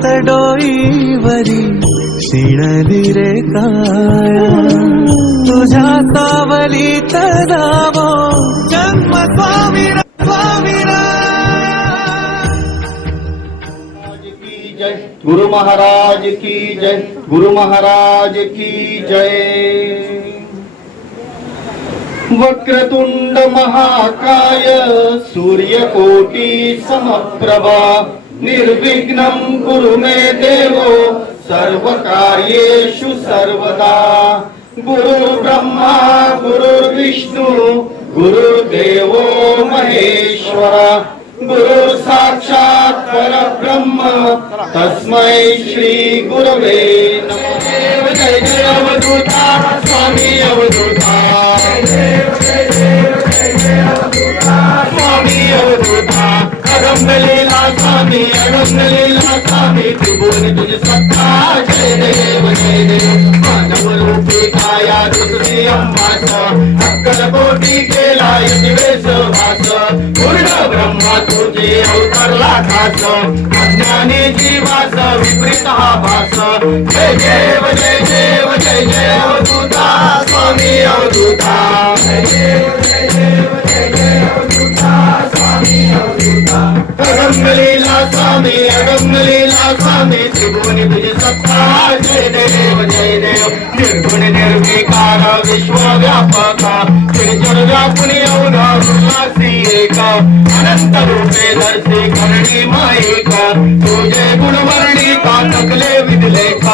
हात डोईवरी शिणली रे काय तुझ्या सावलीत जावो. जन्म स्वामी स्वामी जय. गुरु महाराज की जय. गुरु महाराज की जय. वक्रतुंड महाकाय सूर्यकोटी समप्रभा. निर्विघ्नं कुरु मे देवो, सर्वकार्येषु सर्वदा। गुरुर्ब्रह्मा गुरुर्विष्णु गुरुर्देवो महेश्वरा। गुरु साक्षात् परब्रह्म, तस्मै श्री गुरवे नमः। जय जय अवधूता स्वामी अवधूता स्वामी अवधूता लीला स्वामी अगम स्वामी त्रिभुवन तुझ सत्ता जय देव जय देव. मानव रूपी काया दुसरी अंबास अक्कल कोटी केला यतिवेश भास पूर्ण ब्रह्मा तुझे अवतरला खास. अज्ञानी जीवास विपरीत हा भास. जय देव जय देव जय जय अवधूता स्वामी अवधूता. जय देव जय అగమ్మలీలా స్వామి అగమ్మలీలా స్వామి త్రిభువని భుజ సత్తా జయ దేవ జయ దేవ. నిర్గుణ నిర్వికార విశ్వవ్యాపక తిరుచరు వ్యాపుని అనంత రూపే దర్శి కరణి మాయేక. తూ గుణవర్ణి కాకలే విధులేక.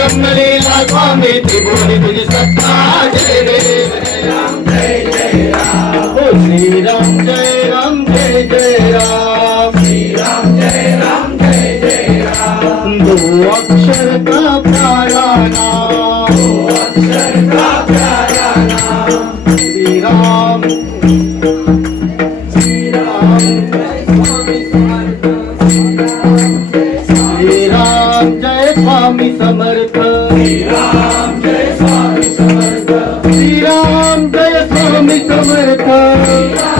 स्वामी अगम लीला स्वामी त्रिभुवनी तुझी सत्ता जय देव जय राम जय जय राम ओ श्री राम जय राम जय जय राम श्री राम जय राम जय जय राम दो अक्षर Música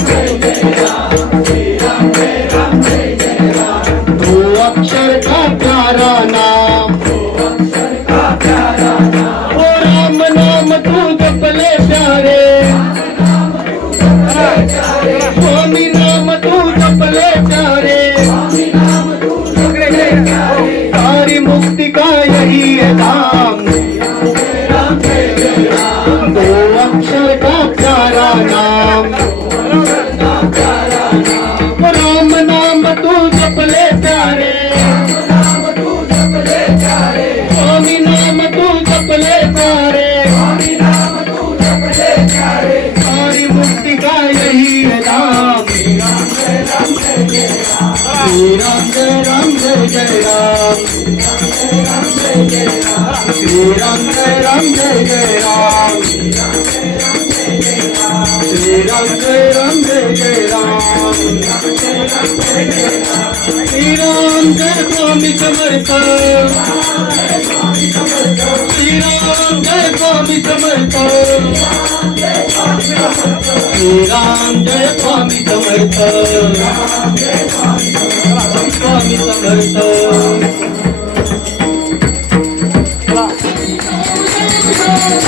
Uncle. Jai Ram, Shri Ram Jai Ram Jai Ram, Shri Ram Jai Swami Ram, Shri Ram Jai Swami Ram, Shri Ram Jai Ram, Samartha, Ram, Samartha.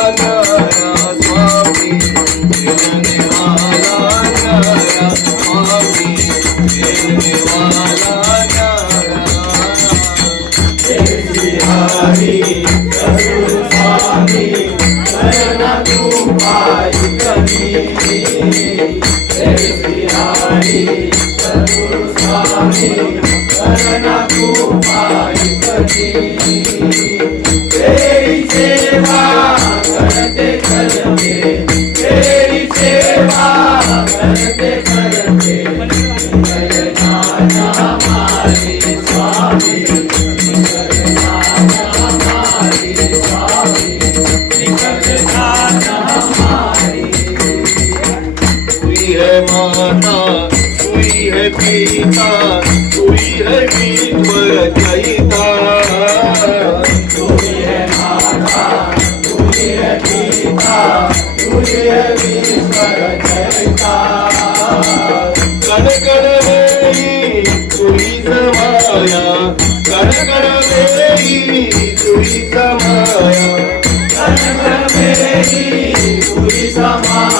Saga.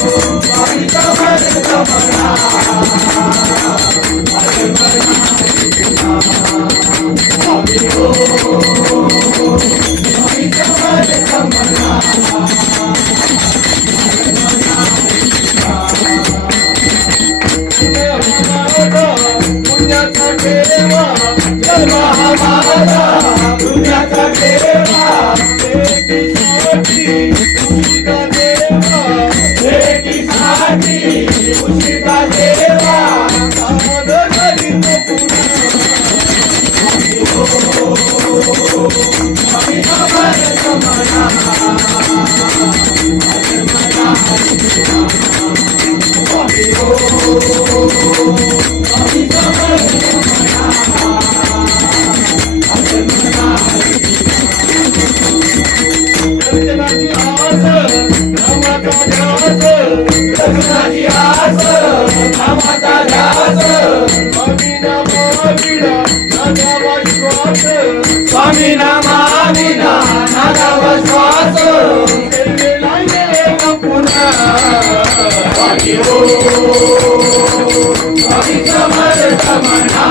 Bye. स्वामी नामा विना नादाव श्वास. पुन्हा. स्वामी हो स्वामी समर्थ म्हणा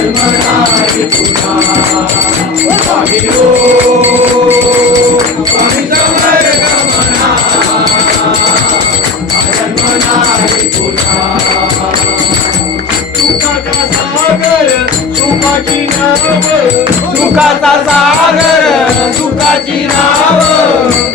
म्हणा पुन्हा. स्वामी हो. सुखाची नाव. सुखाचा सागर सुखाची नाव.